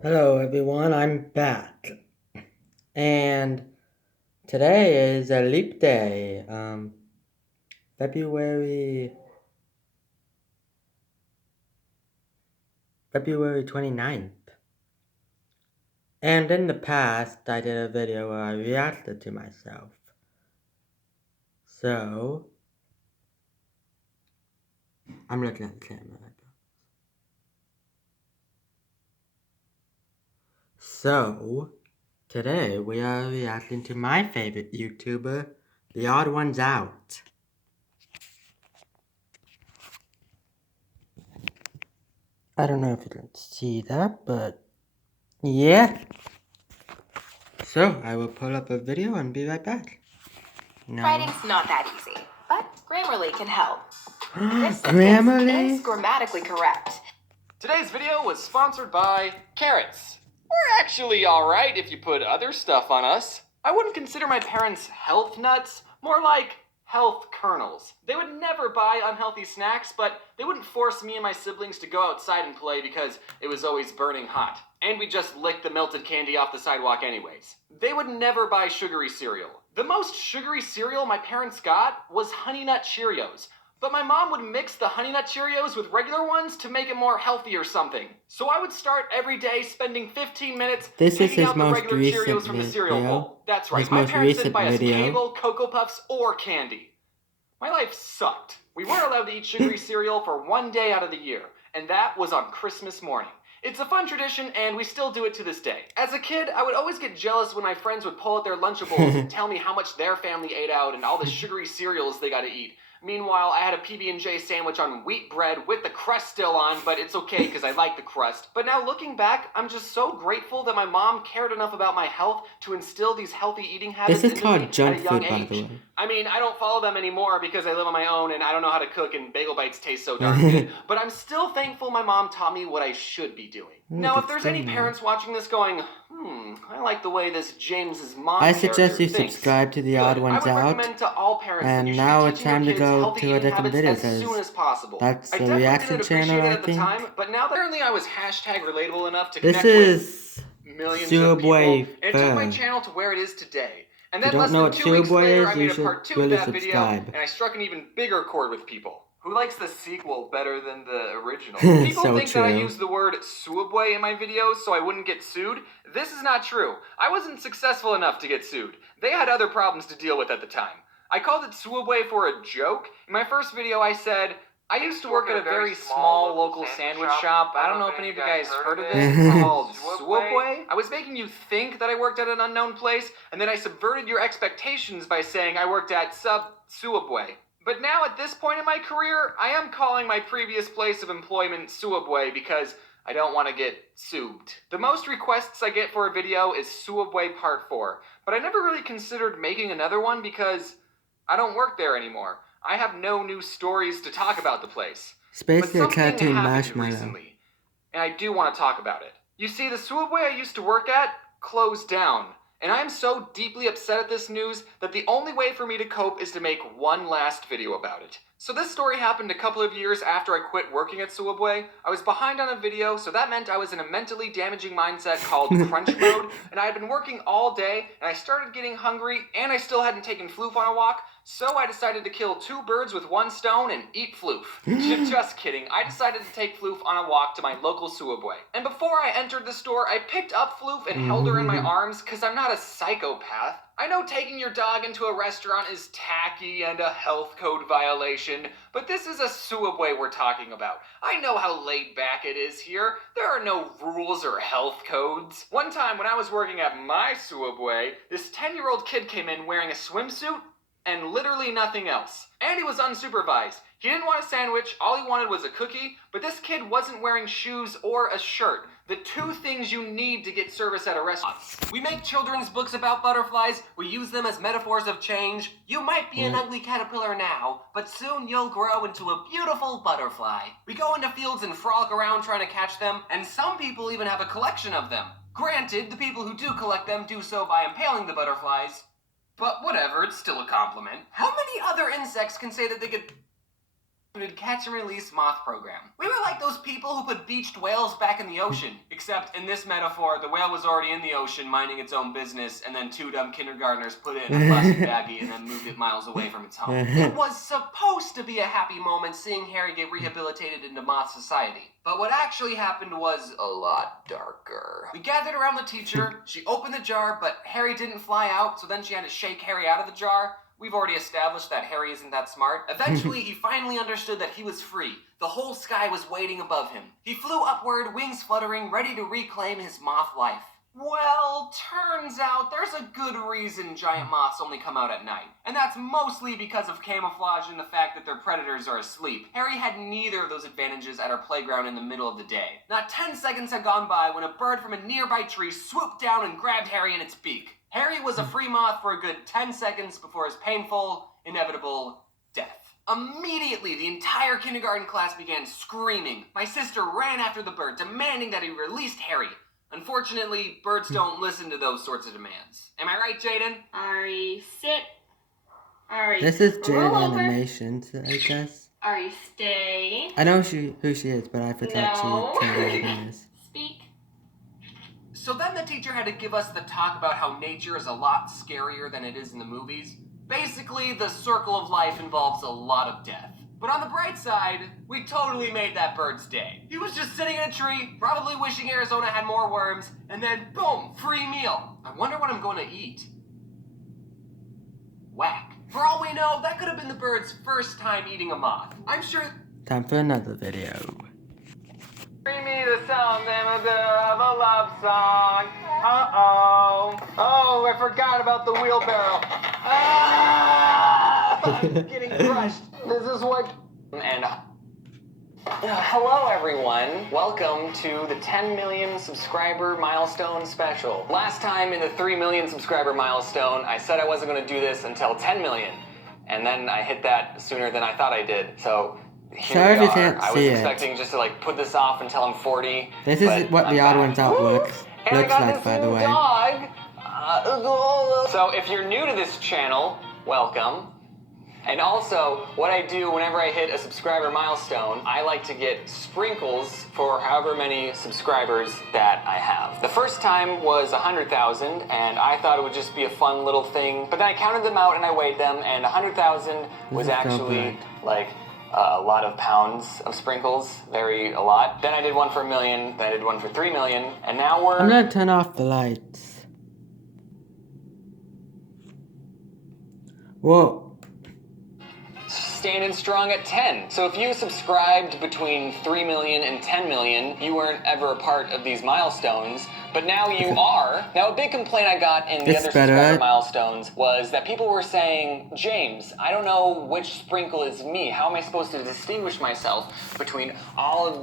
Hello everyone, I'm back. And today is a leap day, February 29th. And in the past, I did a video where I reacted to myself. So, I'm looking at the camera right now. So, today we are reacting to my favorite YouTuber, TheOdd1sout. I don't know if you can see that, but yeah. So, I will pull up a video and be right back. No. Writing's not that easy, but Grammarly can help. This Grammarly? is grammatically correct. Today's video was sponsored by carrots. We're actually alright if you put other stuff on us. I wouldn't consider my parents health nuts, more like health kernels. They would never buy unhealthy snacks, but they wouldn't force me and my siblings to go outside and play because it was always burning hot. And we just licked the melted candy off the sidewalk anyways. They would never buy sugary cereal. The most sugary cereal my parents got was Honey Nut Cheerios. But my mom would mix the Honey Nut Cheerios with regular ones to make it more healthy or something. So I would start every day spending 15 minutes taking out the regular Cheerios from the cereal bowl. That's right, my parents didn't buy us cable, Cocoa Puffs, or candy. My life sucked. We weren't allowed to eat sugary cereal for one day out of the year, and that was on Christmas morning. It's a fun tradition, and we still do it to this day. As a kid, I would always get jealous when my friends would pull out their Lunchables and tell me how much their family ate out and all the sugary cereals they got to eat. Meanwhile, I had a PB&J sandwich on wheat bread with the crust still on, but it's okay because I like the crust. But now looking back, I'm just so grateful that my mom cared enough about my health to instill these healthy eating habits into me at a young age. I mean, I don't follow them anymore because I live on my own and I don't know how to cook and bagel bites taste so darn good. But I'm still thankful my mom taught me what I should be doing. Now, if there's any parents watching this going, I like the way this James's mom I suggest you thinks. subscribe to TheOdd1sout. To all parents and now it's time to go to a different video as soon as possible. That's a reaction channel, I think. But now that apparently I was hashtag relatable enough to this connect is with millions of people, and it took my channel to where it is today. And then if you don't know what Boy is, you should really subscribe. And I struck an even bigger chord with people. Who likes the sequel better than the original? People think that I use the word suabwe in my videos so I wouldn't get sued. This is not true. I wasn't successful enough to get sued. They had other problems to deal with at the time. I called it suabwe for a joke. In my first video I said, I used to work at a very small local sandwich shop. I don't know if any of you guys heard of it. It's called Suabwe. I was making you think that I worked at an unknown place, and then I subverted your expectations by saying I worked at Suabwe. But now at this point in my career, I am calling my previous place of employment Suabwe because I don't want to get sued. The most requests I get for a video is Suabwe Part 4, but I never really considered making another one because I don't work there anymore. I have no new stories to talk about the place. Space a cartoon marshmallow. Recently, and I do want to talk about it. You see, the Suabwe I used to work at closed down. And I am so deeply upset at this news that the only way for me to cope is to make one last video about it. So this story happened a couple of years after I quit working at Suabwe. I was behind on a video, so that meant I was in a mentally damaging mindset called crunch mode, and I had been working all day, and I started getting hungry, and I still hadn't taken Floof on a walk, so I decided to kill two birds with one stone and eat Floof. Just kidding, I decided to take Floof on a walk to my local Suabwe. And before I entered the store, I picked up Floof and held her in my arms, cause I'm not a psychopath. I know taking your dog into a restaurant is tacky and a health code violation, but this is a Suabwe we're talking about. I know how laid back it is here. There are no rules or health codes. One time when I was working at my Suabwe, this 10-year-old kid came in wearing a swimsuit and literally nothing else. And he was unsupervised. He didn't want a sandwich, all he wanted was a cookie, but this kid wasn't wearing shoes or a shirt. The two things you need to get service at a restaurant. We make children's books about butterflies, we use them as metaphors of change. You might be an ugly caterpillar now, but soon you'll grow into a beautiful butterfly. We go into fields and frolic around trying to catch them, and some people even have a collection of them. Granted, the people who do collect them do so by impaling the butterflies. But whatever, it's still a compliment. How many other insects can say that they could... catch and release moth program. We were like those people who put beached whales back in the ocean. Except in this metaphor, the whale was already in the ocean minding its own business, and then two dumb kindergartners put it in a plastic baggie and then moved it miles away from its home. It was supposed to be a happy moment seeing Harry get rehabilitated into moth society. But what actually happened was a lot darker. We gathered around the teacher, she opened the jar, but Harry didn't fly out, so then she had to shake Harry out of the jar. We've already established that Harry isn't that smart. Eventually, he finally understood that he was free. The whole sky was waiting above him. He flew upward, wings fluttering, ready to reclaim his moth life. Well, turns out there's a good reason giant moths only come out at night. And that's mostly because of camouflage and the fact that their predators are asleep. Harry had neither of those advantages at our playground in the middle of the day. Not 10 seconds had gone by when a bird from a nearby tree swooped down and grabbed Harry in its beak. Harry was a free moth for a good 10 seconds before his painful, inevitable death. Immediately, the entire kindergarten class began screaming. My sister ran after the bird, demanding that he released Harry. Unfortunately, birds don't listen to those sorts of demands. Am I right, Jaden? Ari, sit. Ari, This is roll Jaden over. Animations, I guess. Ari, stay. I know who she is, but I forgot No. to tell you who it is. Speak. So then the teacher had to give us the talk about how nature is a lot scarier than it is in the movies. Basically, the circle of life involves a lot of death. But on the bright side, we totally made that bird's day. He was just sitting in a tree, probably wishing Arizona had more worms, and then boom, free meal. I wonder what I'm going to eat. Whack. For all we know, that could have been the bird's first time eating a moth. I'm sure... Time for another video. Bring me the sound of a love song. Uh-oh. Oh, I forgot about the wheelbarrow. Ah! I'm getting crushed. This is what... And... hello, everyone. Welcome to the 10 million subscriber milestone special. Last time in the 3 million subscriber milestone, I said I wasn't going to do this until 10 million. And then I hit that sooner than I thought I did. So... Sorry if you are. can't I was see it. expecting just to put this off until I'm 40. This is what the Odd Ones Out looks like, by the way. Dog. So if you're new to this channel, welcome. And also, what I do whenever I hit a subscriber milestone, I like to get sprinkles for however many subscribers that I have. The first time was 100,000, and I thought it would just be a fun little thing. But then I counted them out and I weighed them, and 100,000 was actually like a lot of pounds of sprinkles, a lot. Then I did one for 1 million, then I did one for 3 million, and now we're... I'm gonna turn off the lights. Whoa. standing strong at 10. So if you subscribed between 3 million and 10 million, you weren't ever a part of these milestones, but now you are. Now, a big complaint I got in the other subscriber milestones was that people were saying, James, I don't know which sprinkle is me. How am I supposed to distinguish myself between all of this?